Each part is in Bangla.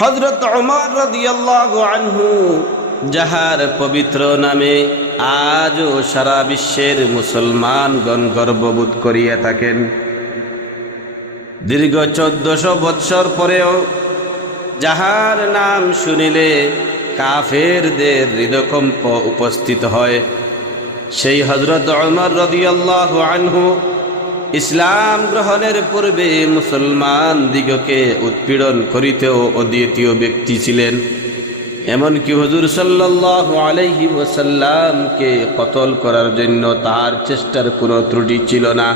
হজরত রাদিয়াল্লাহু আনহু, যাহার পবিত্র নামে আজও সারা বিশ্বের মুসলমানগণ গর্ববোধ করিয়া থাকেন। দীর্ঘ চোদ্দশো বৎসর পরেও যাহার নাম শুনিলে কাফেরদের হৃদকম্প উপস্থিত হয়। সেই হজরত ওমর রদিয়াল্লাহু আনহু ইসলাম গ্রহণের পূর্বে মুসলমান দিগকে উৎপীড়ন করিতেও অদ্বিতীয় ব্যক্তি ছিলেন। এমনকি হজুর আলাইহি ওসাল্লামকে কতল করার জন্য তার চেষ্টার কোনো ত্রুটি ছিল না।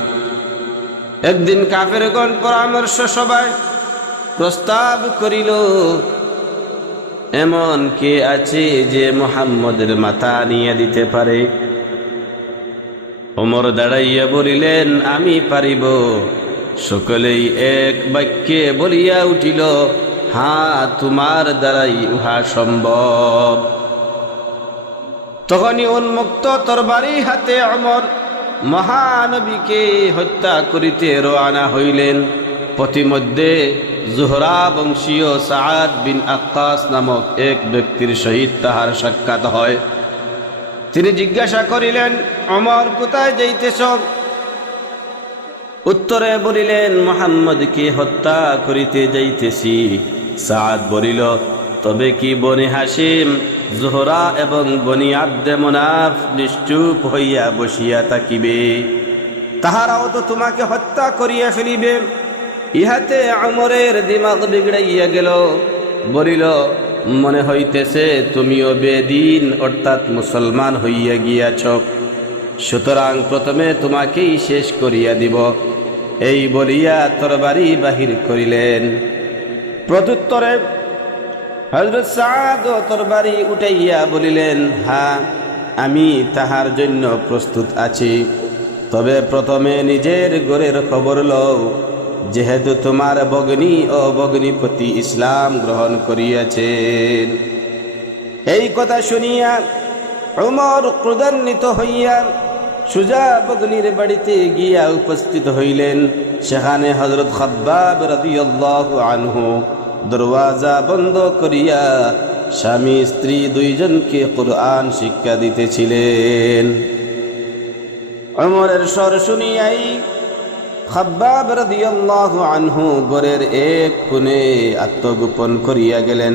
একদিন কাফেরগণ পরামর্শ সবাই প্রস্তাব করিল, এমন কে আছে যে মোহাম্মদের মাথা নিয়ে দিতে পারে? ওমর দাঁড়াইয়া বলিলেন, আমি পারিব। সকলেই এক বাক্যে বলিয়া উঠিল, হা, তোমার দ্বারাই উহা সম্ভব। তখনই উন্মুক্ত তরবারি হাতে অমর মহানবীকে হত্যা করিতে রওয়ানা হইলেন। পথিমধ্যে জোহরা বংশীয় সাদ বিন আকাশ নামক এক ব্যক্তির সহিত তাহার সাক্ষাৎ হয়। তিনি জিজ্ঞাসা করিলেন অমর কোথায় যাইতেছ? উত্তরে বলিলেন মোহাম্মদকে হত্যা করিতে যাইতেছি? সাদ বলিল তবে কি বনি হাসিম জোহরা এবং বনি আব্দে মনাফ নিশ্চুপ হইয়া বসিয়া থাকিবে? তাহারাও তো তোমাকে হত্যা করিয়া ফেলিবে। ইহাতে আমরের দিমাগ বিগড়াইয়া গেল। বলিল মনে হইতেছে, তুমিও বেদিন, অর্থাৎ মুসলমান হইয়া গিয়াছ। সুতরাং প্রথমে তোমাকেই শেষ করিয়া দিব। এই বলিয়া তরবারি বাহির করিলেন। প্রত্যুত্তরে হজরত তরবারি উঠাইয়া বলিলেন, হা, আমি তাহার জন্য প্রস্তুত আছি। তবে প্রথমে নিজের গোরের খবর লও। যেহেতু তোমার বগ্নি ও বগ্নিপতি ইসলাম গ্রহণ করিয়াছেন। এই কথা শুনিয়া অমর ক্রুদান্বিত হইয়া সুজা বগ্নির বাড়িতে গিয়া উপস্থিত হইলেন। সেখানে হজরত খব্বাব আনহু দরওয়াজা বন্ধ করিয়া স্বামী, স্ত্রী দুইজনকে কোরআন শিক্ষা দিতেছিলেন। অমরের স্বর শুনিয়াই খাব্বাব রাদিয়াল্লাহু আনহু গরের এক কোণে আত্মগোপন করিয়া গেলেন।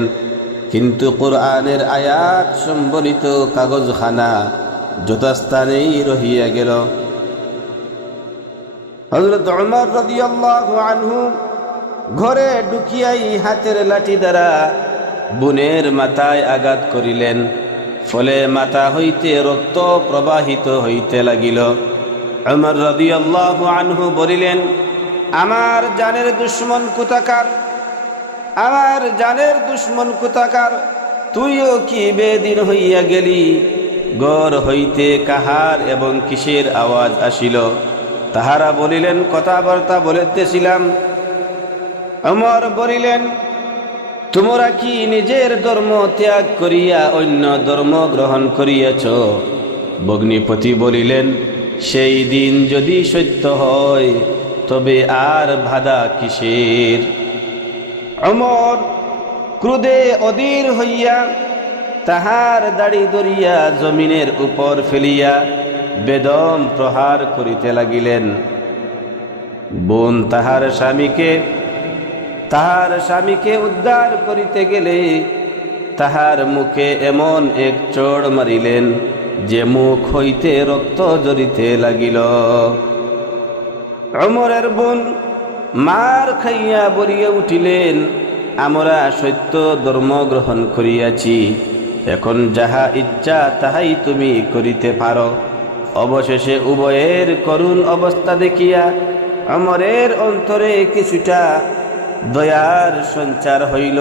কিন্তু কোরআনের আয়াত সম্বলিত কাগজখানা যথাস্থানেই রহিয়া গেল। হজরত উমর রাদিয়াল্লাহু আনহু ঘরে ঢুকিয়াই হাতের লাঠি দ্বারা বুনের মাথায় আঘাত করিলেন। ফলে মাথা হইতে রক্ত প্রবাহিত হইতে লাগিল। উমর রাদিয়াল্লাহু আনহু বলিলেন, আমার জানের দুশ্মন কুতাকার আমার জানের দুশ্মন কুতাকার তুইও কি বেদিন হইয়া গেলি? গড় হইতে কাহার এবং কিসের আওয়াজ আসিল? তাহারা বলিলেন, কথাবার্তা বলিতেছিলাম। অমর বলিলেন, তোমরা কি নিজের ধর্ম ত্যাগ করিয়া অন্য ধর্ম গ্রহণ করিয়াছ? ভগ্নিপতি বলিলেন সেই দিন যদি সত্য হয়, তবে আর ভাদা কিসের? অমর ক্রুদে অধীর হইয়া, তাহার দাড়ি দরিয়া জমিনের উপর ফেলিয়া বেদম প্রহার করিতে লাগিলেন। বোন তাহার স্বামীকে তাহার স্বামীকে উদ্ধার করিতে গেলে তাহার মুখে এমন এক চড় মারিলেন। যে মুখ হইতে রক্ত জড়িতে লাগিল। অমরের বোন মার খাইয়া বলিয়া উঠিলেন, আমরা সত্য ধর্ম গ্রহণ করিয়াছি। এখন যাহা ইচ্ছা তাহাই তুমি করিতে পারো। অবশেষে উভয়ের করুণ অবস্থা দেখিয়া অমরের অন্তরে কিছুটা দয়ার সঞ্চার হইল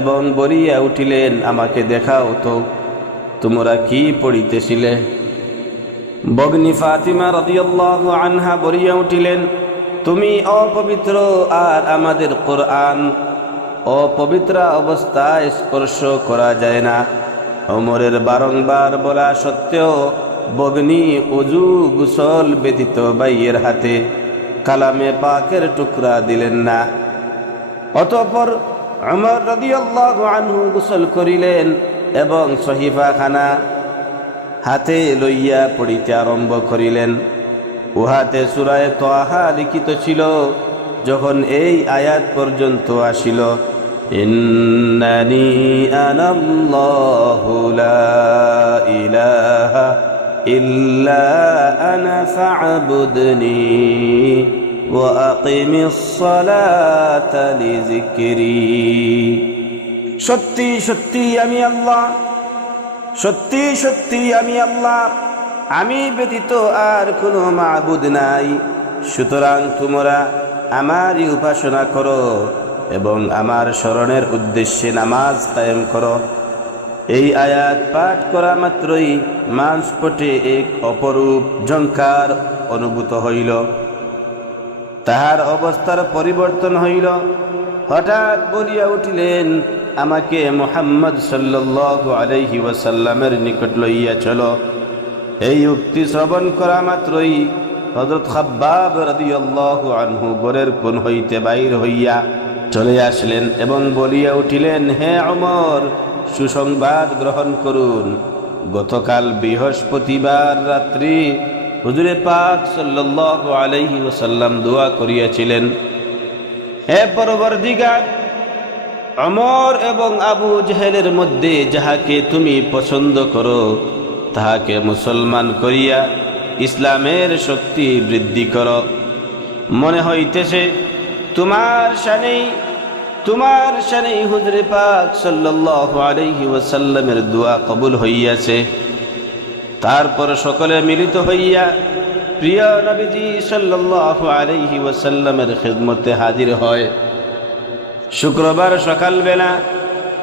এবং বলিয়া উঠিলেন, আমাকে দেখাও তো। তোমরা কি পড়িতেছিলে? বগ্নি ফাতিমা রদিয়াল্লাহু আনহা বলিয়া উঠিলেন, তুমি অপবিত্র আর আমাদের কোরআন, অপবিত্র অবস্থায় স্পর্শ করা যায় না। অমরের বারংবার বলা সত্ত্বেও বগ্নি অজু গুসল ব্যতীত বাইয়ের হাতে কালামে পাকের টুকরা দিলেন না। অতঃপর অমর রাদিয়াল্লাহু আনহু গোসল করিলেন এবং সহিফা খানা হাতে লইয়া পড়িতে আরম্ভ করিলেন। উহাতে সুরায় তোয়াহা লিখিত ছিল, যখন এই আয়াত পর্যন্ত আসিল, ইন্নানি ইলাহা ইল্লা আনা সত্যি সত্যি আমি আল্লাহ। সত্যি সত্যি আমি আল্লাহ। আমি ব্যতীত আর কোনো মাবুদ নাই। সুতরাং তোমরা আমারই উপাসনা করো এবং আমার স্মরণের উদ্দেশ্যে নামাজ কায়েম করো। এই আয়াত পাঠ করা মাত্রই মাংসপটে এক অপরূপ ঝঙ্কার অনুভূত হইল। তাহার অবস্থার পরিবর্তন হইল। হঠাৎ বলিয়া উঠিলেন আমাকে মোহাম্মদ সাল্লাল্লাহু আলাইহি ওয়াসাল্লামের নিকট লইয়া চলো। এই উক্তি শ্রবণ করা মাত্রই হযরত খাব্বাব রাদিয়াল্লাহু আনহু গোরের কোন হইতে বাইর হইয়া চলে আসলেন এবং বলিয়া উঠিলেন, হে অমর সুসংবাদ গ্রহণ করুন। গতকাল বৃহস্পতিবার রাত্রি হুজুরে পাক সাল্লাল্লাহু আলাইহি ওয়াসাল্লাম দোয়া করিয়াছিলেন, হে পরবর্তীগার অমর এবং আবু জেহেলের মধ্যে যাহাকে তুমি পছন্দ করো, তাহাকে মুসলমান করিয়া ইসলামের শক্তি বৃদ্ধি কর। মনে হইতেছে, তোমার শানেই তোমার শানেই হুজরে পাক আলাইহি ওয়াসাল্লামের দোয়া কবুল হইয়াছে। তারপর সকলে মিলিত হইয়া প্রিয় নবীজি সাল্লাল্লাহু আলাইহি ওয়াসাল্লামের খিদমতে হাজির হয়। শুক্রবার সকালবেলা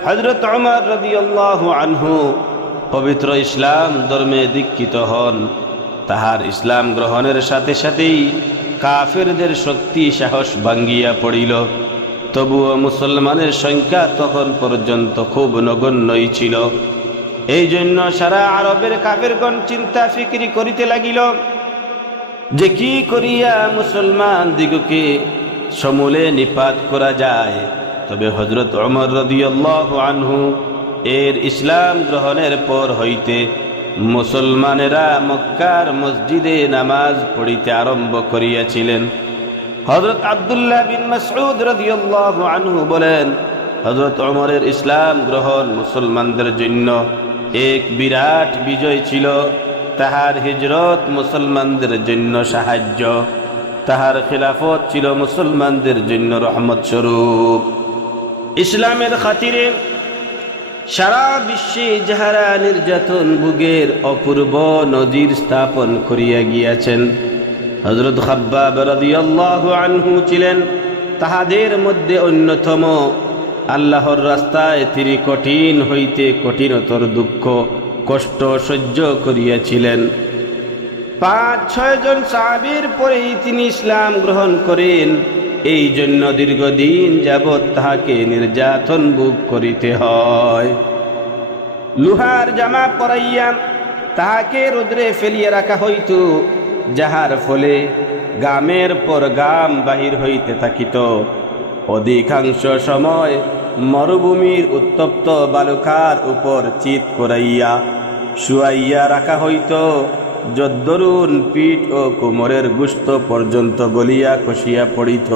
হজরত অমর রাদিয়াল্লাহু আনহু পবিত্র ইসলাম ধর্মে দীক্ষিত হন। তাহার ইসলাম গ্রহণের সাথে সাথেই কাফেরদের শক্তি সাহস ভাঙ্গিয়া পড়িল। তবুও মুসলমানের সংখ্যা তখন পর্যন্ত খুব নগণ্যই ছিল। এই জন্য সারা আরবের কাফেরগণ চিন্তা ফিকিরি করিতে লাগিল যে কি করিয়া মুসলমান দিগকে সমূলে নিপাত করা যায়। তবে হজরত অমর রদিয়াল্লাহু আনহু এর ইসলাম গ্রহণের পর হইতে মুসলমানেরা মক্কার মসজিদে নামাজ পড়িতে আরম্ভ করিয়াছিলেন। হজরত আবদুল্লাহ বিন মাসউদ রাদিয়াল্লাহু আনহু বলেন হজরত অমরের ইসলাম গ্রহণ মুসলমানদের জন্য এক বিরাট বিজয় ছিল। তাহার হিজরত মুসলমানদের জন্য সাহায্য তাহার খিলাফত ছিল মুসলমানদের জন্য রহমত স্বরূপ। ইসলামের খাতিরে সারা বিশ্বে যাহারা নির্যাতন, ভুগের অপূর্ব নজির স্থাপন করিয়া গিয়াছেন হজরত আনহু ছিলেন তাহাদের মধ্যে অন্যতম। আল্লাহর রাস্তায় তিনি কঠিন হইতে কঠিনতর দুঃখ, কষ্ট সহ্য করিয়াছিলেন। পাঁচ ছয়জন সাহাবীর পরেই তিনি ইসলাম গ্রহণ করেন। এই জন্য দীর্ঘদিন যাবৎ তাহাকে নির্যাতন ভোগ করিতে হয়। লোহার জামা পরাইয়া তাহাকে রোদ্রে ফেলিয়া রাখা হইত, যাহার ফলে গামের পর গাম বাহির হইতে থাকিত। অধিকাংশ সময় মরুভূমির উত্তপ্ত বালুকার উপর চিত করাইয়া শুয়াইয়া রাখা হইত। যদ্দরুন পিঠ ও কোমরের গুস্ত পর্যন্ত গলিয়া খসিয়া পড়িত।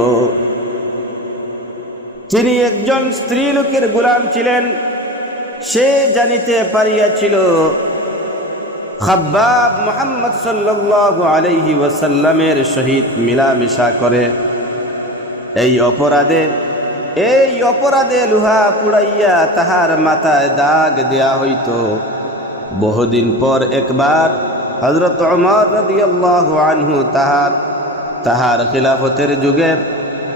তিনি একজন স্ত্রী লোকের গোলাম ছিলেন, সে জানিতে পারিয়াছিল, খাব্বাব মোহাম্মদ সাল্লাল্লাহু আলহি ওয়াসাল্লামের সহিত মিলামিশা করে। এই অপরাধে এই অপরাধে লোহা পুড়াইয়া তাহার মাথায় দাগ দেয়া হইত। বহুদিন পর একবার হজরত অমর রাদিয়াল্লাহু আনহু তাহার তাহার খিলাফতের যুগে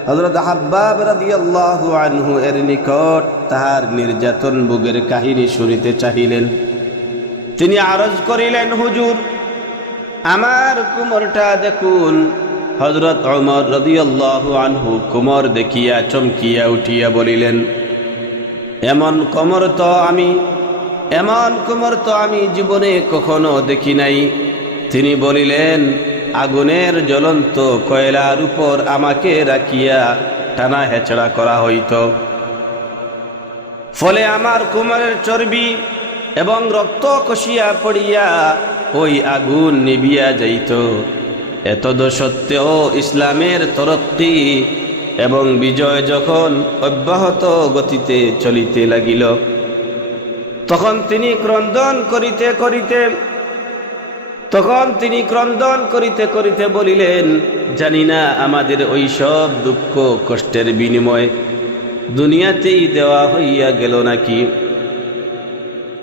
হজরত হাব্বাব রাদিয়াল্লাহু আনহু এর নিকট তাহার নির্যাতন বুগের কাহিনী শুনিতে চাহিলেন। তিনি আরজ করিলেন, হুজুর, আমার কুমরটা দেখুন। হজরত অমর রদিয়াল্লাহু আনহু কুমর দেখিয়া চমকিয়া উঠিয়া বলিলেন, এমন কমর তো আমি এমন কুমার তো আমি জীবনে কখনো দেখি নাই। তিনি বলিলেন, আগুনের জ্বলন্ত কয়লার উপর আমাকে রাখিয়া টানা হেচড়া করা হইত। ফলে আমার কুমারের চর্বি এবং রক্ত কষিয়া পড়িয়া ওই আগুন নিবিয়া যাইত। এতদ সত্ত্বেও ইসলামের তরক্কি এবং বিজয় যখন অব্যাহত গতিতে চলিতে লাগিল তখন তিনি ক্রন্দন করিতে করিতে, তখন তিনি ক্রন্দন করিতে করিতে বলিলেন, জানি না আমাদের ওই সব দুঃখ কষ্টের বিনিময় দুনিয়াতেই দেওয়া হইয়া গেল নাকি?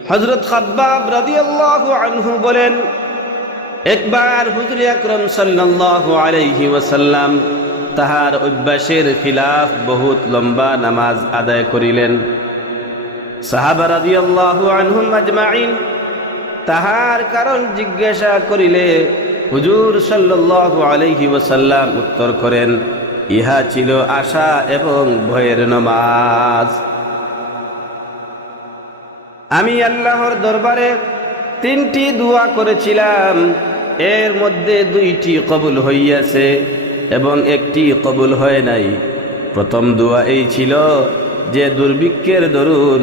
হজরত আনহু বলেন, একবার হুজুর আকরম ওয়াসাল্লাম তাহার অভ্যাসের খিলাফ বহুত লম্বা নামাজ আদায় করিলেন। সাহাবা রাদিয়াল্লাহু আনহুম আজমাইন তাহার কারণ জিজ্ঞাসা করিলে হুজুর সাল্লাল্লাহু আলাইহি উত্তর করেন, ইহা ছিল আশা এবং ভয়ের নমাজ। আমি আল্লাহর দরবারে তিনটি দোয়া করেছিলাম, এর মধ্যে দুইটি কবুল হইয়াছে এবং একটি কবুল হয় নাই। প্রথম দোয়া এই ছিল যে দুর্ভিক্ষের দরুন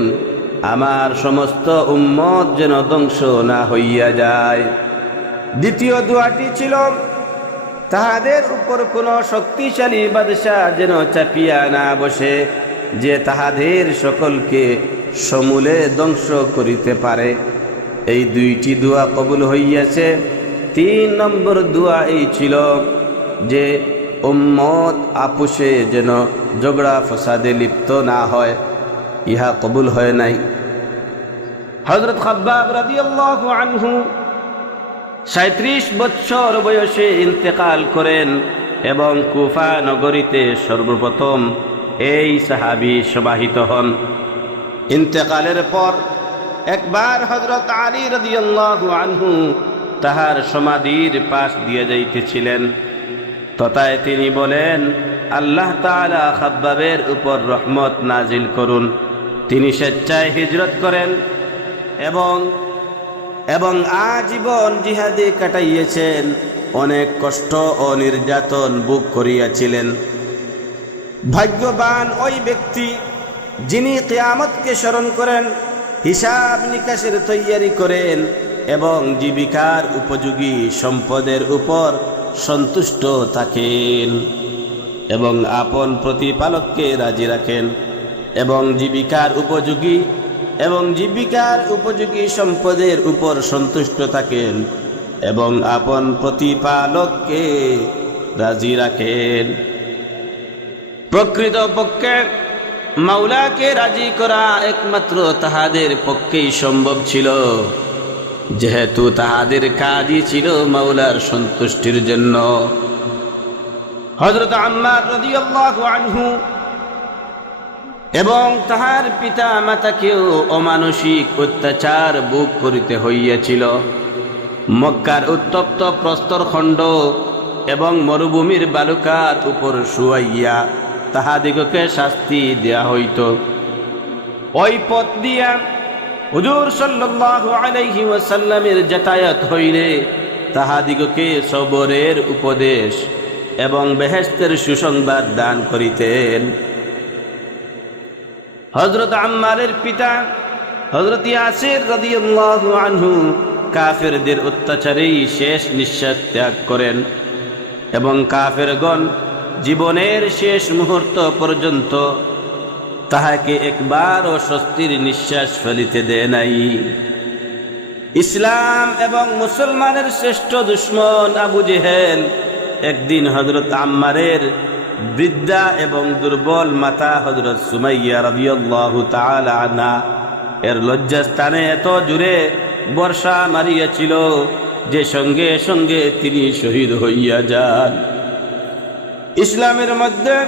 আমার সমস্ত উম্মত যেন ধ্বংস না হইয়া যায়। দ্বিতীয় দোয়াটি ছিল, তাহাদের উপর কোনো শক্তিশালী বাদশাহ যেন চাপিয়া না বসে, যে তাহাদের সকলকে সমূলে ধ্বংস করিতে পারে। এই দুইটি দোয়া কবুল হইয়াছে। তিন নম্বর দোয়া এই ছিল যে, উম্মত আপুষে যেন ঝগড়া ফসাদে লিপ্ত না হয়। ইহা কবুল হয় নাই। হজরত আনহু সাঁত্রিশ বৎসর বয়সে ইন্তেকাল করেন এবং কুফা নগরীতে সর্বপ্রথম এই সাহাবি সমাহিত হন। ইন্তেকালের পর একবার হজরত আলী রাদিয়াল্লাহু আনহু তাহার সমাধির পাশ দিয়ে যাইতেছিলেন। তথায় তিনি বলেন, আল্লাহ তাআলা খাব্বাবের উপর রহমত নাজিল করুন। তিনি স্বেচ্ছায় হিজরত করেন এবং এবং আজীবন জিহাদে কাটাইয়েছেন। অনেক কষ্ট ও নির্যাতন বুক করিয়াছিলেন। ভাগ্যবান ওই ব্যক্তি যিনি কেয়ামতকে স্মরণ করেন, হিসাব নিকাশের তৈয়ারি করেন এবং জীবিকার উপযোগী সম্পদের উপর সন্তুষ্ট থাকেন এবং আপন প্রতিপালককে রাজি রাখেন। এবং জীবিকার উপযোগী এবং জীবিকার উপযোগী সম্পদের উপর সন্তুষ্ট থাকেন এবং আপন প্রতিপালককে রাজি রাখেন। প্রকৃত পক্ষে মাওলাকে রাজি করা একমাত্র তাহাদের পক্ষেই সম্ভব ছিল। যেহেতু তাহাদের কাজই ছিল মাওলার সন্তুষ্টির জন্য। হজরত আম্মার রাদিয়াল্লাহু আনহু এবং তাহার পিতা মাতাকেও অমানসিক অত্যাচার বুক করিতে হইয়াছিল। মক্কার উত্তপ্ত প্রস্তরখণ্ড এবং মরুভূমির বালুকাত উপর শুয়াইয়া তাহাদিগকে শাস্তি দেয়া হইত। ওই পথ দিয়া হুজুর সাল্লাল্লাহু আলাইহি যাতায়াত হইলে তাহাদিগকে সবরের উপদেশ এবং বেহেস্তের সুসংবাদ দান করিতেন। হজরত আম্মারের পিতা হজরত ইয়াসির রাদিয়াল্লাহু আনহু কাফেরদের অত্যাচারেই শেষ নিঃশ্বাস ত্যাগ করেন এবং কাফেরগণ জীবনের শেষ মুহূর্ত পর্যন্ত তাহাকে একবারও স্বস্তির নিঃশ্বাস ফেলিতে দেয় নাই। ইসলাম এবং মুসলমানের শ্রেষ্ঠ দুশ্মন আবু জেহেল একদিন হজরত আম্মারের বৃদ্ধা এবং দুর্বল মাতা হজরত সুমাইয়া রবিয়াল্লাহু তাআলা আনহা। এর লজ্জাস্থানে এত জুড়ে বর্ষা মারিয়াছিল, যে সঙ্গে সঙ্গে তিনি শহীদ হইয়া যান। ইসলামের মধ্যে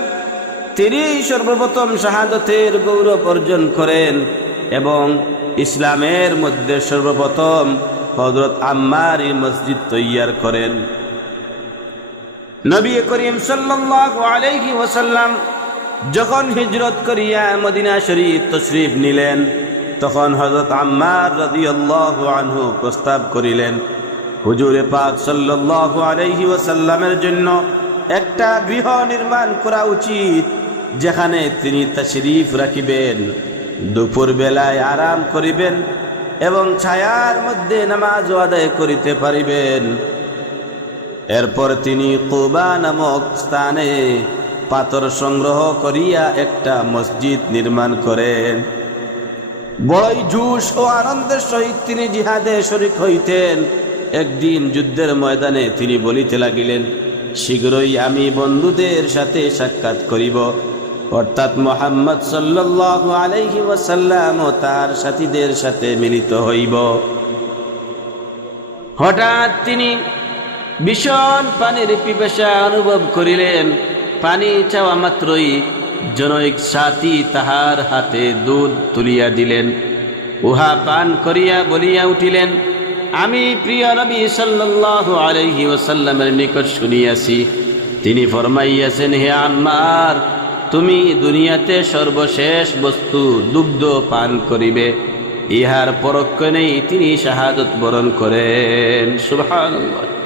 তিনি সর্বপ্রথম শাহাদতের গৌরব অর্জন করেন এবং ইসলামের মধ্যে সর্বপ্রথম হজরত আম্মারি মসজিদ তৈয়ার করেন। নবী করিম সাল্লাল্লাহু আলাইহি ওয়াসাল্লাম যখন হিজরত করিয়া মদিনা শরীফ তশরিফ নিলেন, তখন হযরত আম্মার রাদিয়াল্লাহু আনহু প্রস্তাব করিলেন, হুজুরে পাক সাল্লাল্লাহু আলাইহি ওয়াসাল্লামের জন্য একটা গৃহ নির্মাণ করা উচিত, যেখানে তিনি তাশরিফ রাখিবেন, দুপুর বেলায় আরাম করিবেন এবং ছায়ার মধ্যে নামাজ আদায় করিতে পারিবেন। এরপর তিনি কুবা নামক স্থানে পাথর সংগ্রহ করিয়া একটা মসজিদ নির্মাণ করেন। বড়ই জুস ও আনন্দের সহিত তিনি জিহাদে শরিক হইতেন। একদিন যুদ্ধের ময়দানে তিনি বলিতে লাগিলেন, শীঘ্রই আমি বন্ধুদের সাথে সাক্ষাৎ করিব। অর্থাৎ মোহাম্মদ সাল্লাহ ও তার সাথীদের সাথে মিলিত হইব। হঠাৎ তিনি ভীষণ পানির পিপাসা অনুভব করিলেন। পানি চাওয়া মাত্রই জনৈক সাথী তাহার হাতে দুধ তুলিয়া দিলেন। উহা পান করিয়া বলিয়া উঠিলেন, আমি প্রিয় নবী সাল্লাহ আলহি ওসাল্লামের নিকট শুনিয়াছি। তিনি ফরমাইয়াছেন, হে আম্মার, তুমি দুনিয়াতে সর্বশেষ বস্তু দুগ্ধ পান করিবে। ইহার পরক্ষণেই তিনি শাহাদত বরণ করেন। সুবহানাল্লাহ।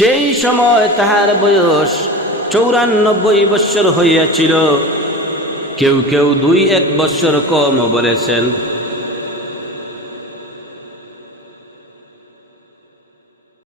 সেই সময় তাহার বয়স চৌরানব্বই বৎসর হইয়াছিল। কেউ কেউ দুই এক বৎসর কম বলেছেন।